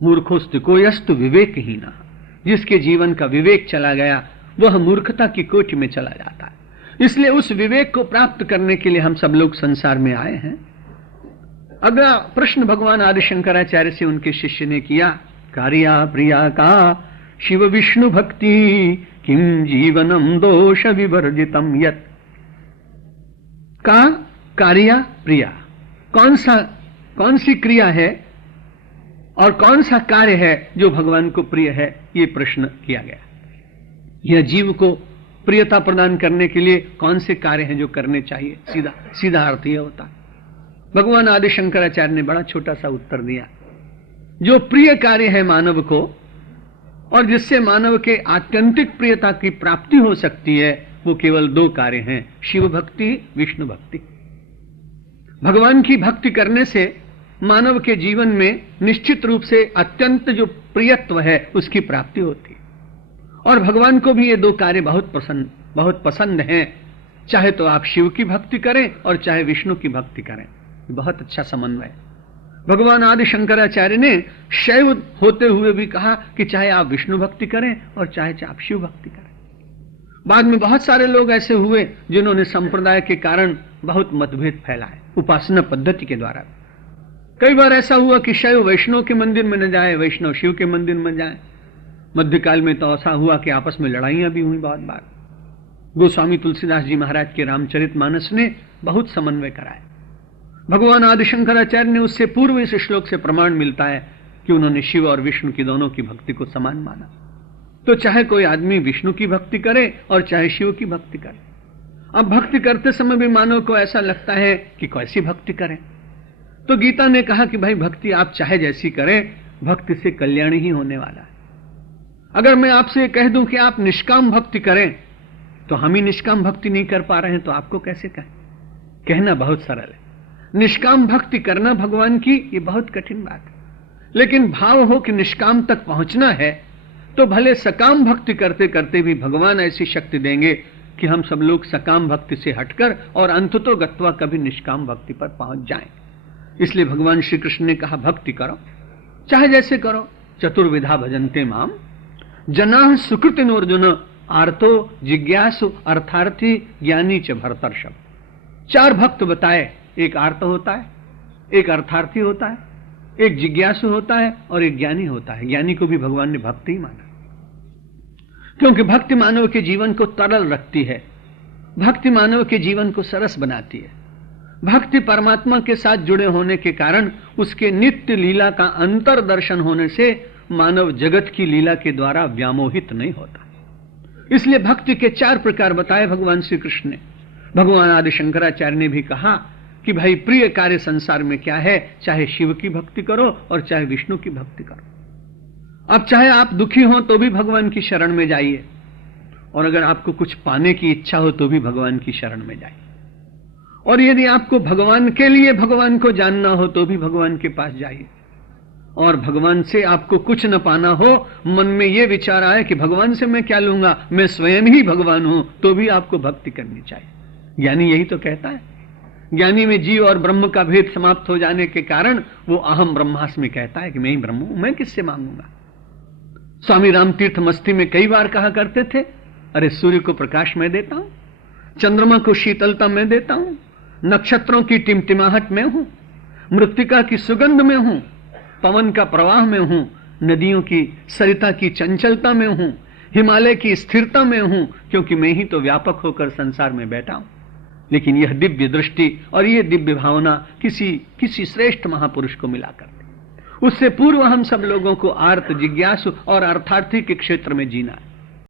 मूर्खोस्तु यस्तु विवेकहीना, जिसके जीवन का विवेक चला गया वह मूर्खता की कोटि में चला जाता है। इसलिए उस विवेक को प्राप्त करने के लिए हम सब लोग संसार में आए हैं। अगला प्रश्न भगवान आदि शंकराचार्य से उनके शिष्य ने किया, कार्या प्रिया का शिव विष्णु भक्ति किम जीवनम दोष विवर्जितम यत्। का कार्या प्रिया, कौन सी क्रिया है और कौन सा कार्य है जो भगवान को प्रिय है, ये प्रश्न किया गया। यह जीव को प्रियता प्रदान करने के लिए कौन से कार्य हैं जो करने चाहिए, सीधा अर्थ यह होता है। भगवान आदि शंकराचार्य ने बड़ा छोटा सा उत्तर दिया। जो प्रिय कार्य है मानव को और जिससे मानव के आत्यंतिक प्रियता की प्राप्ति हो सकती है, वो केवल दो कार्य हैं, शिव भक्ति, विष्णु भक्ति। भगवान की भक्ति करने से मानव के जीवन में निश्चित रूप से अत्यंत जो प्रियत्व है उसकी प्राप्ति होती है। और भगवान को भी ये दो कार्य बहुत पसंद हैं, चाहे तो आप शिव की भक्ति करें और चाहे विष्णु की भक्ति करें। बहुत अच्छा समन्वय। भगवान आदि शंकराचार्य ने शैव होते हुए भी कहा कि चाहे आप विष्णु भक्ति करें और चाहे आप शिव भक्ति करें। बाद में बहुत सारे लोग ऐसे हुए जिन्होंने संप्रदाय के कारण बहुत मतभेद फैलाए उपासना पद्धति के द्वारा। कई बार ऐसा हुआ कि शैव वैष्णव के मंदिर में न जाए, वैष्णव शिव के मंदिर में जाए। मध्यकाल में तो ऐसा हुआ कि आपस में लड़ाइयां भी हुई बहुत बार। गोस्वामी तुलसीदास जी महाराज के रामचरितमानस ने बहुत समन्वय कराया। भगवान आदि शंकराचार्य ने उससे पूर्व इस श्लोक से प्रमाण मिलता है कि उन्होंने शिव और विष्णु की दोनों की भक्ति को समान माना। तो चाहे कोई आदमी विष्णु की भक्ति करे और चाहे शिव की भक्ति करे। अब भक्ति करते समय भी मानव को ऐसा लगता है कि कैसी भक्ति करें, तो गीता ने कहा कि भाई भक्ति आप चाहे जैसी करें, भक्ति से कल्याण ही होने वाला है। अगर मैं आपसे कह दूं कि आप निष्काम भक्ति करें, तो हम ही निष्काम भक्ति नहीं कर पा रहे हैं, तो आपको कैसे कहें? कहना बहुत सरल है, निष्काम भक्ति करना भगवान की ये बहुत कठिन बात है। लेकिन भाव हो कि निष्काम तक पहुंचना है, तो भले सकाम भक्ति करते करते भी भगवान ऐसी शक्ति देंगे कि हम सब लोग सकाम भक्ति से हटकर और अंततो गत्वा कभी निष्काम भक्ति पर पहुंच जाएं। इसलिए भगवान श्री कृष्ण ने कहा भक्ति करो, चाहे जैसे करो। चतुर्विधा भजन्ते माम जनाः सुकृतिनो अर्जुन आर्तो जिज्ञासु अर्थार्थी ज्ञानी च भरतर्षभ। चार भक्त बताए, एक आर्त होता है, एक अर्थार्थी होता है, एक जिज्ञासु होता है और एक ज्ञानी होता है। ज्ञानी को भी भगवान ने भक्ति ही माना, क्योंकि भक्ति मानव के जीवन को तरल रखती है, भक्ति मानव के जीवन को सरस बनाती है। भक्ति परमात्मा के साथ जुड़े होने के कारण उसके नित्य लीला का अंतर दर्शन होने से मानव जगत की लीला के द्वारा व्यामोहित नहीं होता। इसलिए भक्ति के चार प्रकार बताए भगवान श्री कृष्ण ने। भगवान आदि शंकराचार्य ने भी कहा कि भाई प्रिय कार्य संसार में क्या है, चाहे शिव की भक्ति करो और चाहे विष्णु की भक्ति करो। अब चाहे आप दुखी हो तो भी भगवान की शरण में जाइए, और अगर आपको कुछ पाने की इच्छा हो तो भी भगवान की शरण में जाइए, और यदि आपको भगवान के लिए भगवान को जानना हो तो भी भगवान के पास जाइए। और भगवान से आपको कुछ न पाना हो, मन में यह विचार आए कि भगवान से मैं क्या लूंगा, मैं स्वयं ही भगवान हूं, तो भी आपको भक्ति करनी चाहिए। ज्ञानी यही तो कहता है। ज्ञानी में जीव और ब्रह्म का भेद समाप्त हो जाने के कारण वो अहम ब्रह्मास्मि कहता है कि मैं ही ब्रह्म हूं, मैं किससे मांगूंगा। स्वामी रामतीर्थ मस्ती में कई बार कहा करते थे, अरे सूर्य को प्रकाश मैं देता हूं, चंद्रमा को शीतलता मैं देता हूं, नक्षत्रों की टिमटिमाहट में हूं, मृत्तिका की सुगंध में हूं, पवन का प्रवाह में हूं, नदियों की सरिता की चंचलता में हूं, हिमालय की स्थिरता में हूं, क्योंकि मैं ही तो व्यापक होकर संसार में बैठा हूं। लेकिन यह दिव्य दृष्टि और यह दिव्य भावना किसी श्रेष्ठ महापुरुष को मिला करती। उससे पूर्व हम सब लोगों को आर्त, जिज्ञासु और अर्थार्थी के क्षेत्र में जीना है।